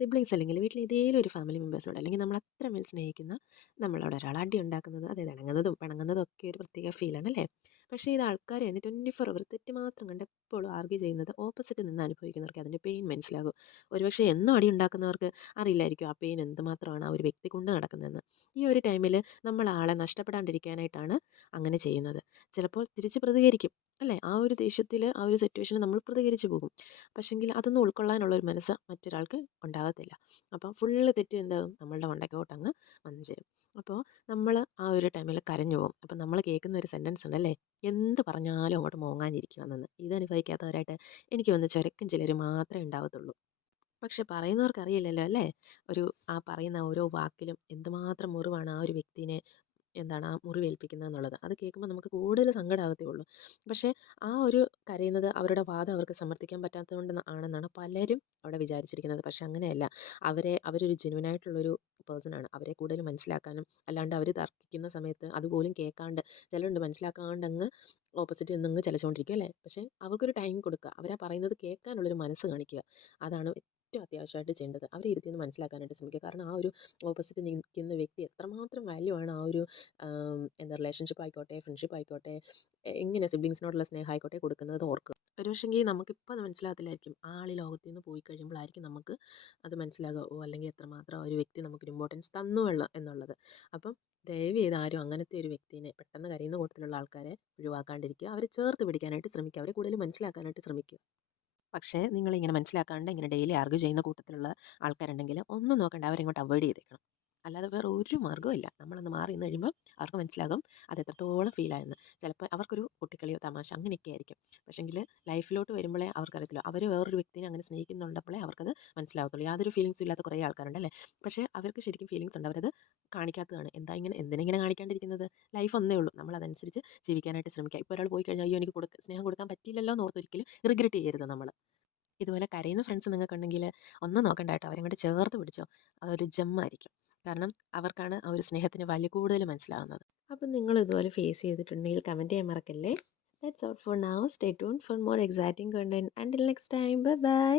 Siblings അല്ലെങ്കിൽ വീട്ടിൽ ഏതെങ്കിലും ഒരു ഫാമിലി മെമ്പേഴ്സോട് അല്ലെങ്കിൽ നമ്മൾ അത്രമേൽ സ്നേഹിക്കുന്ന നമ്മളോട് ഒരാൾ അടി ഉണ്ടാക്കുന്നത്, അതായത് ഇണങ്ങുന്നതും പിണങ്ങുന്നതും ഒക്കെ ഒരു പ്രത്യേക ഫീലാണ് അല്ലേ? പക്ഷേ ഇത് ആൾക്കാർ തന്നെ 24 അവർ തെറ്റ് മാത്രം കണ്ട് എപ്പോഴും ആർഗ്യൂ ചെയ്യുന്നത് ഓപ്പോസിറ്റ് നിന്ന് അനുഭവിക്കുന്നവർക്ക് അതിൻ്റെ പെയിൻ മനസ്സിലാകും. ഒരുപക്ഷെ എന്നും അടി ഉണ്ടാക്കുന്നവർക്ക് അറിയില്ലായിരിക്കും ആ പെയിൻ എന്തുമാത്രമാണ് ആ ഒരു വ്യക്തി കൊണ്ട് നടക്കുന്നതെന്ന്. ഈ ഒരു ടൈമിൽ നമ്മൾ ആളെ നഷ്ടപ്പെടാണ്ടിരിക്കാനായിട്ടാണ് അങ്ങനെ ചെയ്യുന്നത്. ചിലപ്പോൾ തിരിച്ച് പ്രതികരിക്കും അല്ലേ? ആ ഒരു ദേഷ്യത്തിൽ ആ ഒരു സിറ്റുവേഷനിൽ നമ്മൾ പ്രതികരിച്ചു പോകും. പക്ഷെങ്കിൽ അതൊന്നും ഉൾക്കൊള്ളാനുള്ള ഒരു മനസ്സ് മറ്റൊരാൾക്ക് ഉണ്ടാകത്തില്ല. അപ്പം ഫുള്ള് തെറ്റ് എന്താകും നമ്മളുടെ മണ്ടയ്ക്കോട്ട് അങ്ങ് വന്നു ചേരും. അപ്പോൾ നമ്മൾ ആ ഒരു ടൈമിൽ കരഞ്ഞു പോകും. അപ്പം നമ്മൾ കേൾക്കുന്ന ഒരു സെൻറ്റൻസ് ഉണ്ടല്ലേ, എന്ത് പറഞ്ഞാലും അങ്ങോട്ട് മോങ്ങാനിരിക്കുവാണെന്ന്. ഇത് അനുഭവിക്കാത്തവരായിട്ട് എനിക്ക് വന്ന് ചുരുക്കം ചിലർ മാത്രമേ ഉണ്ടാവത്തുള്ളൂ. പക്ഷെ പറയുന്നവർക്ക് അറിയില്ലല്ലോ അല്ലേ? ഒരു ആ പറയുന്ന ഓരോ വാക്കിലും എന്തുമാത്രം മുറിവാണ് ആ ഒരു വ്യക്തിനെ എന്താണ് ആ മുറിവേൽപ്പിക്കുന്നതെന്നുള്ളത്. അത് കേൾക്കുമ്പോൾ നമുക്ക് കൂടുതൽ സങ്കടമാകത്തേ ഉള്ളൂ. പക്ഷേ ആ ഒരു കരയുന്നത് അവരുടെ വാദം അവർക്ക് സമർത്ഥിക്കാൻ പറ്റാത്തത് കൊണ്ട് ആണെന്നാണ് പലരും അവിടെ വിചാരിച്ചിരിക്കുന്നത്. പക്ഷെ അങ്ങനെയല്ല. അവരൊരു ജെന്യുയിൻ ആയിട്ടുള്ളൊരു പേഴ്സണാണ്. അവരെ കൂടുതൽ മനസ്സിലാക്കാനും അല്ലാണ്ട് അവർ തർക്കിക്കുന്ന സമയത്ത് അതുപോലും കേൾക്കാണ്ട് ചിലരുണ്ട് മനസ്സിലാക്കാണ്ടങ്ങ് ഓപ്പോസിറ്റ് നിന്നങ്ങ് ചലിച്ചുകൊണ്ടിരിക്കും അല്ലേ? പക്ഷേ അവർക്കൊരു ടൈം കൊടുക്കുക. അവരാ പറയുന്നത് കേൾക്കാനുള്ളൊരു മനസ്സ് കാണിക്കുക. അതാണ് ഏറ്റവും അത്യാവശ്യമായിട്ട് ചെയ്യേണ്ടത്. അവരെ ഇരുത്തി ഒന്ന് മനസ്സിലാക്കാനായിട്ട് ശ്രമിക്കുക. കാരണം ആ ഒരു ഓപ്പോസിറ്റ് നിൽക്കുന്ന വ്യക്തി എത്രമാത്രം വാല്യൂ ആണ് ആ ഒരു എന്താ റിലേഷൻഷിപ്പ് ആയിക്കോട്ടെ, ഫ്രണ്ട്ഷിപ്പ് ആയിക്കോട്ടെ, എങ്ങനെ സിബ്ലിങ്സിനോടുള്ള സ്നേഹം ആയിക്കോട്ടെ കൊടുക്കുന്നത് ഓർക്കുക. ഒരു പക്ഷെങ്കിൽ നമുക്കിപ്പോൾ അത് മനസ്സിലാകത്തില്ലായിരിക്കും. ആൾ ഈ ലോകത്തിൽ നിന്ന് പോയി കഴിയുമ്പോഴായിരിക്കും നമുക്ക് അത് മനസ്സിലാകുക. ഓ, അല്ലെങ്കിൽ എത്രമാത്രം ആ ഒരു വ്യക്തി നമുക്കൊരു ഇമ്പോർട്ടൻസ് തന്നുവെള്ള എന്നുള്ളത്. അപ്പം ദയവ് ചെയ്ത് ആരും അങ്ങനത്തെ ഒരു വ്യക്തിനെ പെട്ടെന്ന് കരയുന്ന കൂട്ടത്തിലുള്ള ആൾക്കാരെ ഒഴിവാക്കാണ്ടിരിക്കുക. അവരെ ചേർത്ത് പിടിക്കാനായിട്ട് ശ്രമിക്കുക. അവരെ കൂടുതൽ മനസ്സിലാക്കാനായിട്ട് ശ്രമിക്കുക. പക്ഷേ നിങ്ങളിങ്ങനെ മനസ്സിലാക്കാണ്ട് ഇങ്ങനെ ഡെയിലി ആർഗ്യൂ ചെയ്യുന്ന കൂട്ടത്തിലുള്ള ആൾക്കാരുണ്ടെങ്കിൽ ഒന്നും നോക്കണ്ട അവരെ ഇങ്ങോട്ട് അവോയ്ഡ് ചെയ്തേക്കണം. അല്ലാതെ വേറെ ഒരു മാർഗ്ഗവും ഇല്ല. നമ്മളൊന്ന് മാറി നിന്ന് കഴിയുമ്പോൾ അവർക്ക് മനസ്സിലാകും അത് എത്രത്തോളം ഫീലായെന്ന്. ചിലപ്പോൾ അവർക്കൊരു കുട്ടിക്കളിയോ തമാശ അങ്ങനെയൊക്കെ ആയിരിക്കും. പക്ഷെങ്കിൽ ലൈഫിലോട്ട് വരുമ്പോഴേ അവർക്കറിയത്തുള്ളൂ. അവർ വേറൊരു വ്യക്തിനെ അങ്ങനെ സ്നേഹിക്കുന്നുണ്ടപ്പോഴേ അവർക്കത് മനസ്സിലാവത്തുള്ളൂ. യാതൊരു ഫീലിങ്സും ഇല്ലാത്ത കുറേ ആൾക്കാരുണ്ടല്ലേ. പക്ഷേ അവർക്ക് ശരിക്കും ഫീലിങ്സ് ഉണ്ട്. അവരത് കാണിക്കാത്തതാണ്. എന്തിനാ ഇങ്ങനെ കാണിക്കാണ്ടിരിക്കുന്നത്? ലൈഫ് ഒന്നേ ഉള്ളൂ. നമ്മളതനുസരിച്ച് ജീവിക്കാനായിട്ട് ശ്രമിക്കുക. ഇപ്പോൾ ഒരാൾ പോയി കഴിഞ്ഞാൽ അയ്യോ എനിക്ക് സ്നേഹം കൊടുക്കാൻ പറ്റിയില്ലല്ലോ എന്നോർത്ത് ഒരിക്കലും റിഗ്രറ്റ് ചെയ്യരുത് നമ്മൾ. ഇതുപോലെ കരയുന്ന ഫ്രണ്ട്സ് നിങ്ങൾക്കുണ്ടെങ്കിൽ ഒന്നും നോക്കണ്ട കേട്ടോ. അവരെ അങ്ങോട്ട് ചേർത്ത് പിടിച്ചോ. അതൊരു ജെമ്മായിരിക്കും. കാരണം അവർക്കാണ് ആ ഒരു സ്നേഹത്തിൻ്റെ വാല്യൂ കൂടുതൽ മനസ്സിലാവുന്നത്. അപ്പം നിങ്ങൾ ഇതുപോലെ ഫേസ് ചെയ്തിട്ടുണ്ടെങ്കിൽ കമൻറ്റ് ചെയ്യാൻ മറക്കല്ലേ. That's all for now. Stay tune for more exciting content. Until next time. Bye bye.